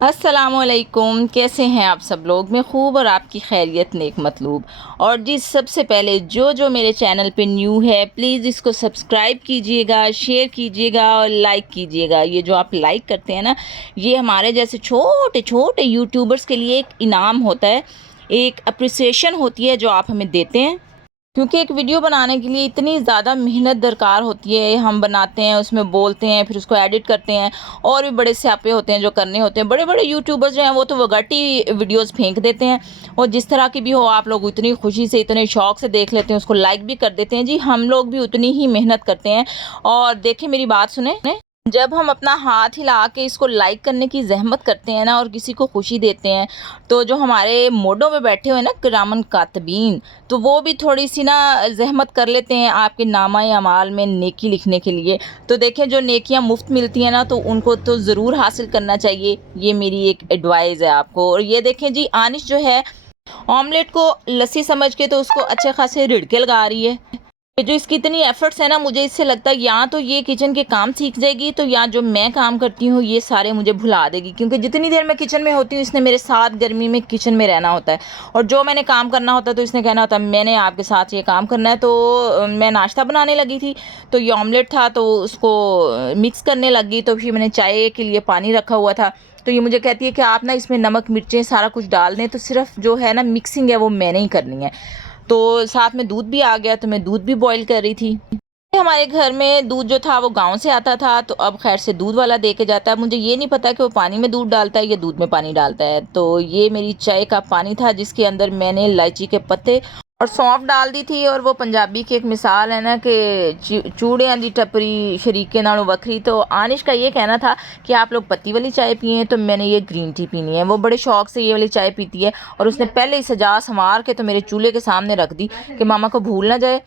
अस्सलामुअलैकुम, कैसे हैं आप सब लोग। मैं खूब और आपकी खैरियत नेक मतलूब। और जी सबसे पहले जो मेरे चैनल पे न्यू है प्लीज़ इसको सब्सक्राइब कीजिएगा, शेयर कीजिएगा और लाइक कीजिएगा। ये जो आप लाइक करते हैं ना, ये हमारे जैसे छोटे छोटे यूट्यूबर्स के लिए एक इनाम होता है, एक अप्रिसिएशन होती है जो आप हमें देते हैं। क्योंकि एक वीडियो बनाने के लिए इतनी ज़्यादा मेहनत दरकार होती है। हम बनाते हैं, उसमें बोलते हैं, फिर उसको एडिट करते हैं, और भी बड़े स्यापे होते हैं जो करने होते हैं। बड़े बड़े यूट्यूबर्स जो हैं वो तो वगाटी वीडियोस फेंक देते हैं, और जिस तरह की भी हो आप लोग इतनी खुशी से इतने शौक से देख लेते हैं, उसको लाइक भी कर देते हैं। जी हम लोग भी उतनी ही मेहनत करते हैं। और देखिए मेरी बात सुने, जब हम अपना हाथ हिला के इसको लाइक करने की ज़हमत करते हैं ना और किसी को खुशी देते हैं, तो जो हमारे मोडों में बैठे हुए हैं ना किरामन कातबीन, तो वो भी थोड़ी सी ना ज़हमत कर लेते हैं आपके नामा अमाल में नेकी लिखने के लिए। तो देखें, जो नेकियां मुफ्त मिलती हैं ना तो उनको तो ज़रूर हासिल करना चाहिए। ये मेरी एक एडवाइस है आपको। और ये देखें जी, आनिश जो है ऑमलेट को लस्सी समझ के तो उसको अच्छे खासे रिड़के लगा रही है। ये जो इसकी इतनी एफर्ट्स है ना, मुझे इससे लगता है या तो ये किचन के काम सीख जाएगी, तो या जो मैं काम करती हूँ ये सारे मुझे भुला देगी। क्योंकि जितनी देर मैं किचन में होती हूँ इसने मेरे साथ गर्मी में किचन में रहना होता है, और जो मैंने काम करना होता है तो इसने कहना होता है मैंने आपके साथ ये काम करना है। तो मैं नाश्ता बनाने लगी थी, तो ये ऑमलेट था तो उसको मिक्स करने लगी। तो फिर मैंने चाय के लिए पानी रखा हुआ था, तो ये मुझे कहती है कि आप ना इसमें नमक मिर्चें सारा कुछ डाल दें, तो सिर्फ जो है ना मिक्सिंग है वो मैंने ही करनी है। तो साथ में दूध भी आ गया, तो मैं दूध भी बॉईल कर रही थी। हमारे घर में दूध जो था वो गांव से आता था, तो अब खैर से दूध वाला दे के जाता है। मुझे ये नहीं पता कि वो पानी में दूध डालता है या दूध में पानी डालता है। तो ये मेरी चाय का पानी था जिसके अंदर मैंने इलायची के पत्ते और सौंफ डाल दी थी। और वो पंजाबी की एक मिसाल है ना कि चूड़ियाँ दी टपरी शरीके नालों वखरी। तो आनिश का ये कहना था कि आप लोग पत्ती वाली चाय पिए, तो मैंने ये ग्रीन टी पीनी है। वो बड़े शौक से ये वाली चाय पीती है, और उसने पहले ही सजा संवार के तो मेरे चूल्हे के सामने रख दी कि मामा को भूल ना जाए।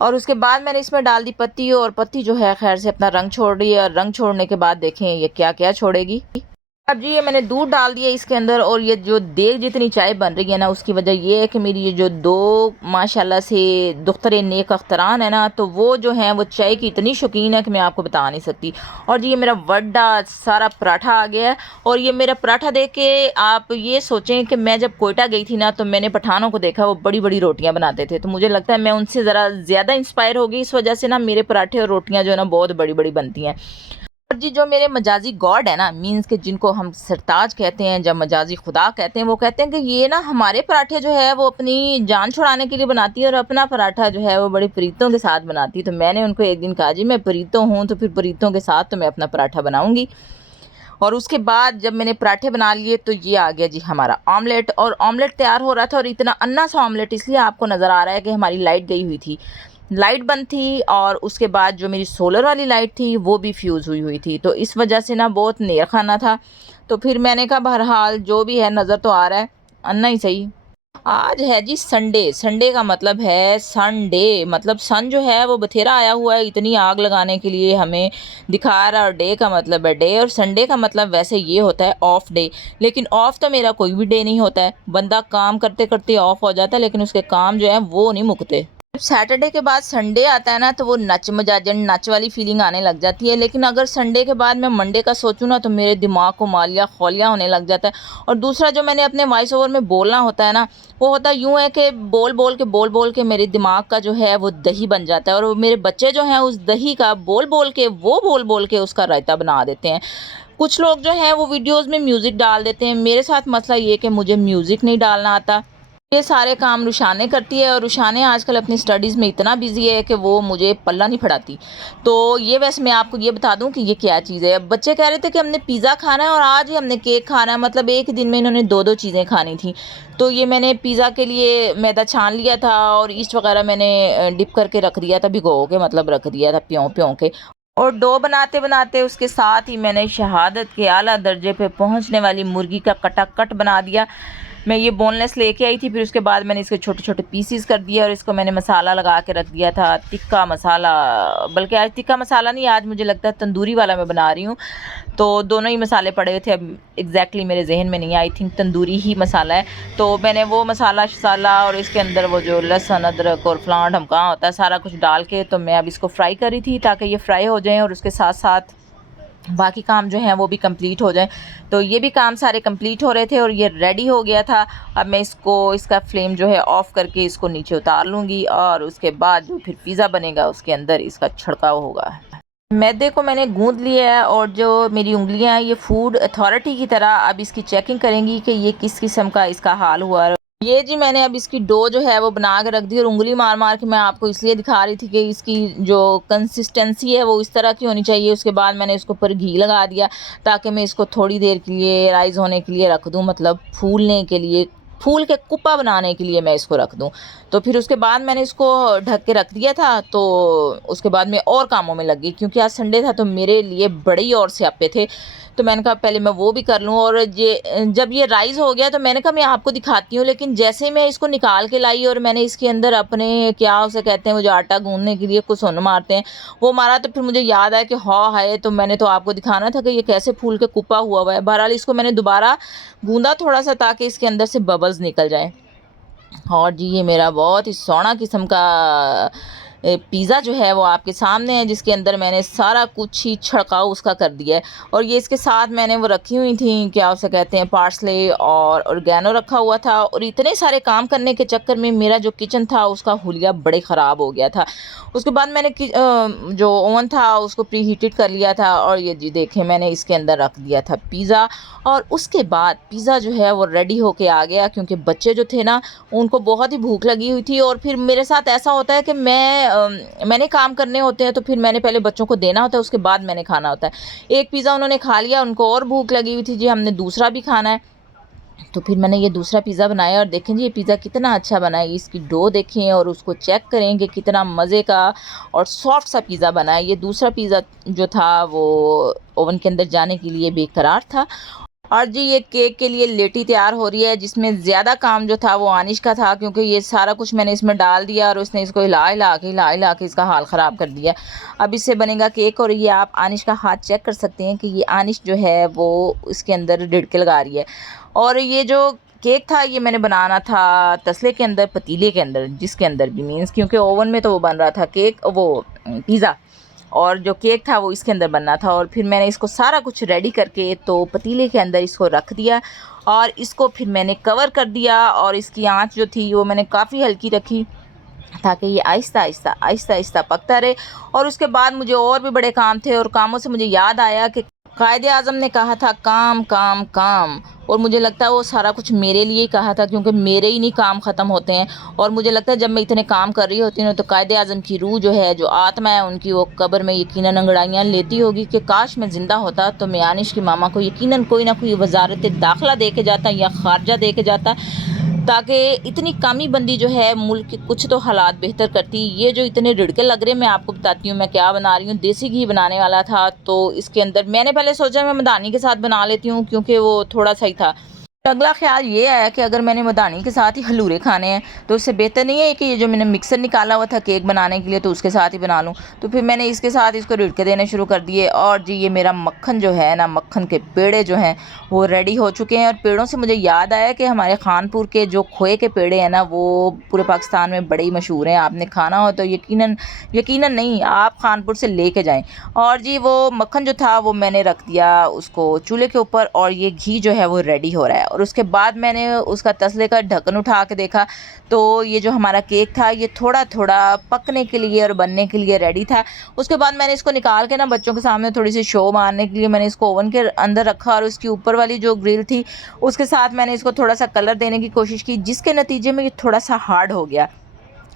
और उसके बाद मैंने इसमें डाल दी पत्ती, और पत्ती जो है खैर से अपना रंग छोड़ रही है। और रंग छोड़ने के बाद देखें ये क्या क्या छोड़ेगी। अब जी ये मैंने दूध डाल दिया इसके अंदर, और ये जो देर जितनी चाय बन रही है ना उसकी वजह ये है कि मेरी ये जो दो माशाल्लाह से दुख्तरे नेक अख्तरान है ना, तो वो जो हैं वो चाय की इतनी शौकीन है कि मैं आपको बता नहीं सकती। और जी ये मेरा बड़ा सारा पराठा आ गया है। और ये मेरा पराठा देख के आप ये सोचें कि मैं जब कोयटा गई थी ना तो मैंने पठानों को देखा वो बड़ी बड़ी रोटियां बनाते थे, तो मुझे लगता है मैं उनसे ज़रा ज़्यादा इंस्पायर होगी। इस वजह से ना मेरे पराठे और रोटियां जो है ना बहुत बड़ी बड़ी बनती हैं। और जी जो मेरे मजाजी गॉड है ना, मीन्स के जिनको हम सरताज कहते हैं, जब मजाजी खुदा कहते हैं, वो कहते हैं कि ये ना हमारे पराठे जो है वो अपनी जान छुड़ाने के लिए बनाती है, और अपना पराठा जो है वो बड़ी प्रीतों के साथ बनाती है। तो मैंने उनको एक दिन कहा जी मैं प्रीतों हूँ तो फिर प्रीतों के साथ तो मैं अपना पराठा बनाऊंगी। और उसके बाद जब मैंने पराठे बना लिए तो ये आ गया जी हमारा ऑमलेट। और ऑमलेट तैयार हो रहा था, और इतना अन्ना सा ऑमलेट इसलिए आपको नज़र आ रहा है कि हमारी लाइट गई हुई थी, लाइट बंद थी। और उसके बाद जो मेरी सोलर वाली लाइट थी वो भी फ्यूज़ हुई हुई थी, तो इस वजह से ना बहुत नेर खाना था। तो फिर मैंने कहा बहरहाल जो भी है नज़र तो आ रहा है, अन्ना ही सही। आज है जी संडे। संडे का मतलब है संडे, मतलब सन जो है वो बथेरा आया हुआ है इतनी आग लगाने के लिए हमें दिखा रहा है। और डे का मतलब है डे, और संडे का मतलब वैसे ये होता है ऑफ डे। लेकिन ऑफ तो मेरा कोई भी डे नहीं होता है। बंदा काम करते करते ऑफ हो जाता है, लेकिन उसके काम जो है वो नहीं मुकते। जब सैटरडे के बाद संडे आता है ना तो वो नच मजाजन नच वाली फीलिंग आने लग जाती है। लेकिन अगर संडे के बाद मैं मंडे का सोचूं ना तो मेरे दिमाग को मालिया खौलिया होने लग जाता है। और दूसरा जो मैंने अपने वॉइस ओवर में बोलना होता है ना, वो होता यूँ है कि बोल बोल के मेरे दिमाग का जो है वो दही बन जाता है। और वो मेरे बच्चे जो हैं उस दही का बोल बोल के उसका रायता बना देते हैं। कुछ लोग जो हैं वो वीडियोस में म्यूज़िक डाल देते हैं। मेरे साथ मसला ये कि मुझे म्यूज़िक नहीं डालना आता। ये सारे काम रुशाने करती है, और रुशाने आजकल अपनी स्टडीज़ में इतना बिजी है कि वो मुझे पल्ला नहीं पड़ाती। तो ये वैसे मैं आपको ये बता दूं कि ये क्या चीज़ है। अब बच्चे कह रहे थे कि हमने पिज़्ज़ा खाना है और आज ही हमने केक खाना है, मतलब एक दिन में इन्होंने दो दो चीज़ें खानी थी। तो ये मैंने पिज़्ज़ा के लिए मैदा छान लिया था, और ईस्ट वगैरह मैंने डिप करके रख दिया था, भिगो के मतलब रख दिया था प्यों प्यों के। और डो बनाते बनाते उसके साथ ही मैंने शहादत के आला दर्जे पे पहुंचने वाली मुर्गी का कटाकट बना दिया। मैं ये बोनलेस लेके आई थी, फिर उसके बाद मैंने इसके छोटे छोटे पीसीस कर दिया, और इसको मैंने मसाला लगा के रख दिया था, तिक्का मसाला। बल्कि आज तिक्का मसाला नहीं, आज मुझे लगता है तंदूरी वाला मैं बना रही हूँ। तो दोनों ही मसाले पड़े हुए थे, अब एग्जैक्टली मेरे जहन में नहीं है, आई थिंक तंदूरी ही मसाला है। तो मैंने वो मसाला शसाला और इसके अंदर वो जो लहसुन अदरक और फलां ढमका होता है सारा कुछ डाल के, तो मैं अब इसको फ्राई कर रही थी ताकि ये फ्राई हो जाए। और उसके साथ साथ बाकी काम जो है वो भी कंप्लीट हो जाए। तो ये भी काम सारे कंप्लीट हो रहे थे और ये रेडी हो गया था। अब मैं इसका फ्लेम जो है ऑफ़ करके इसको नीचे उतार लूँगी और उसके बाद जो फिर पिज़्ज़ा बनेगा उसके अंदर इसका छिड़काव होगा। मैदे को मैंने गूँद लिया है और जो मेरी उँगलियाँ हैं ये फूड अथॉरिटी की तरह अब इसकी चेकिंग करेंगी कि ये किस किस्म का इसका हाल हुआ है। ये जी मैंने अब इसकी डो जो है वो बना के रख दी और उंगली मार मार के मैं आपको इसलिए दिखा रही थी कि इसकी जो कंसिस्टेंसी है वो इस तरह की होनी चाहिए। उसके बाद मैंने इसके ऊपर घी लगा दिया ताकि मैं इसको थोड़ी देर के लिए राइज़ होने के लिए रख दूँ, मतलब फूलने के लिए, फूल के कुप्पा बनाने के लिए मैं इसको रख दूँ। तो फिर उसके बाद मैंने इसको ढक के रख दिया था। तो उसके बाद मैं और कामों में लग गई क्योंकि आज संडे था तो मेरे लिए बड़े ही और स्यापे थे। तो मैंने कहा पहले मैं वो भी कर लूँ और जब ये राइज़ हो गया तो मैंने कहा मैं आपको दिखाती हूँ। लेकिन जैसे ही मैं इसको निकाल के लाई और मैंने इसके अंदर अपने क्या उसे कहते हैं वो जो आटा गूँथने के लिए कुछ मारते हैं वो मारा, तो फिर मुझे याद आया कि हाँ हाय, तो मैंने तो आपको दिखाना था कि ये कैसे फूल के कुप्पा हुआ है। बहरहाल इसको मैंने दोबारा गूँधा थोड़ा-सा ताकि इसके अंदर से बबल्स निकल जाएँ। और जी ये मेरा बहुत ही सोहना किस्म का पिज़्ज़ा जो है वो आपके सामने है, जिसके अंदर मैंने सारा कुछ ही छिड़काव उसका कर दिया है। और ये इसके साथ मैंने वो रखी हुई थी क्या उसे कहते हैं पार्सले और ऑर्गेनो रखा हुआ था। और इतने सारे काम करने के चक्कर में मेरा जो किचन था उसका हुलिया बड़े ख़राब हो गया था। उसके बाद मैंने जो ओवन था उसको प्री हीटेड कर लिया था और ये जी देखें मैंने इसके अंदर रख दिया था पिज़्ज़ा। और उसके बाद पिज़्ज़ा जो है वो रेडी होके आ गया क्योंकि बच्चे जो थे ना उनको बहुत ही भूख लगी हुई थी। और फिर मेरे साथ ऐसा होता है कि मैंने काम करने होते हैं तो फिर मैंने पहले बच्चों को देना होता है, उसके बाद मैंने खाना होता है। एक पिज़्ज़ा उन्होंने खा लिया, उनको और भूख लगी हुई थी जी, हमने दूसरा भी खाना है। तो फिर मैंने ये दूसरा पिज़्ज़ा बनाया और देखें जी ये पिज़्ज़ा कितना अच्छा बना है। इसकी डो देखें और उसको चेक करें कि कितना मज़े का और सॉफ्ट सा पिज़्ज़ा बना है। ये दूसरा पिज़्ज़ा जो था वो ओवन के अंदर जाने के लिए बेकरार था। और जी ये केक के लिए लेटी तैयार हो रही है जिसमें ज़्यादा काम जो था वो आनिश का था क्योंकि ये सारा कुछ मैंने इसमें डाल दिया और उसने इसको हिला के इसका हाल ख़राब कर दिया। अब इससे बनेगा केक और ये आप आनिश का हाथ चेक कर सकते हैं कि ये आनिश जो है वो इसके अंदर डिड़के लगा रही है। और ये जो केक था ये मैंने बनाना था तसले के अंदर, पतीले के अंदर, जिसके अंदर भी मीन्स क्योंकि ओवन में तो वो बन रहा था केक, वो पिज़्ज़ा, और जो केक था वो इसके अंदर बनना था। और फिर मैंने इसको सारा कुछ रेडी करके तो पतीले के अंदर इसको रख दिया और इसको फिर मैंने कवर कर दिया। और इसकी आंच जो थी वो मैंने काफ़ी हल्की रखी ताकि ये आहिस्ता-आहिस्ता पकता रहे। और उसके बाद मुझे और भी बड़े काम थे और कामों से मुझे याद आया कि कायदे-आज़म ने कहा था काम, काम, काम, और मुझे लगता है वो सारा कुछ मेरे लिए ही कहा था क्योंकि मेरे ही नहीं काम ख़त्म होते हैं। और मुझे लगता है जब मैं इतने काम कर रही होती हूँ तो कायदे-आज़म की रूह जो है, जो आत्मा है उनकी, वो कब्र में यकीनन अंगड़ाइयाँ लेती होगी कि काश मैं ज़िंदा होता तो मैं आनिश की मामा को यकीनन कोई ना कोई वज़ारत दाखिला दे के जाता या ख़ारजा दे के जाता, ताकि इतनी कमी बंदी जो है मुल्क के कुछ तो हालात बेहतर करती। ये जो इतने रिड़के लग रहे हैं, मैं आपको बताती हूँ मैं क्या बना रही हूँ। देसी घी बनाने वाला था तो इसके अंदर मैंने पहले सोचा मैं मदानी के साथ बना लेती हूँ क्योंकि वो थोड़ा सही था। अगला ख्याल ये आया कि अगर मैंने मदानी के साथ ही हलूरे खाने हैं तो इससे बेहतर नहीं है कि ये जो मैंने मिक्सर निकाला हुआ था केक बनाने के लिए तो उसके साथ ही बना लूँ। तो फिर मैंने इसके साथ इसको रिड़के देने शुरू कर दिए। और जी ये मेरा मक्खन जो है ना, मक्खन के पेड़े जो हैं वो रेडी हो चुके हैं। और पेड़ों से मुझे याद आया कि हमारे खानपुर के जो खोए के पेड़े हैं ना वो पूरे पाकिस्तान में बड़े ही मशहूर हैं। आपने खाना हो तो यकीनन नहीं, आप खानपुर से लेके जाएँ। और जी वो मक्खन जो था वो मैंने रख दिया उसको चूल्हे के ऊपर और ये घी जो है वो रेडी हो रहा है। और उसके बाद मैंने उसका तसले का ढक्कन उठा के देखा तो ये जो हमारा केक था ये थोड़ा थोड़ा पकने के लिए और बनने के लिए रेडी था। उसके बाद मैंने इसको निकाल के ना बच्चों के सामने थोड़ी सी शो मारने के लिए मैंने इसको ओवन के अंदर रखा और उसकी ऊपर वाली जो ग्रिल थी उसके साथ मैंने इसको थोड़ा सा कलर देने की कोशिश की, जिसके नतीजे में ये थोड़ा सा हार्ड हो गया।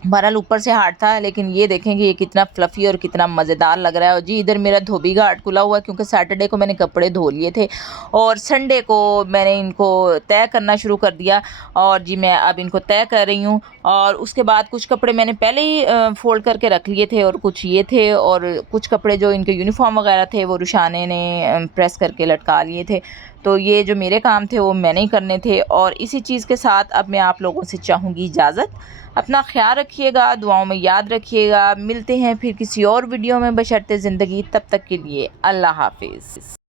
बहरहाल ऊपर से हार्ड था लेकिन ये देखें कि ये कितना फ्लफ़ी और कितना मज़ेदार लग रहा है। और जी इधर मेरा धोबी घाट खुला हुआ है क्योंकि सैटरडे को मैंने कपड़े धो लिए थे और संडे को मैंने इनको तय करना शुरू कर दिया। और जी मैं अब इनको तय कर रही हूँ। और उसके बाद कुछ कपड़े मैंने पहले ही फ़ोल्ड करके रख लिए थे और कुछ ये थे और कुछ कपड़े जो इनके यूनिफ़ॉर्म वगैरह थे वो रुशाने ने प्रेस करके लटका लिए थे। तो ये जो मेरे काम थे वो मैंने ही करने थे। और इसी चीज़ के साथ अब मैं आप लोगों से चाहूँगी इजाज़त। अपना ख्याल रखिएगा, दुआओं में याद रखिएगा। मिलते हैं फिर किसी और वीडियो में बशर्ते ज़िंदगी, तब तक के लिए अल्लाह हाफ़िज़।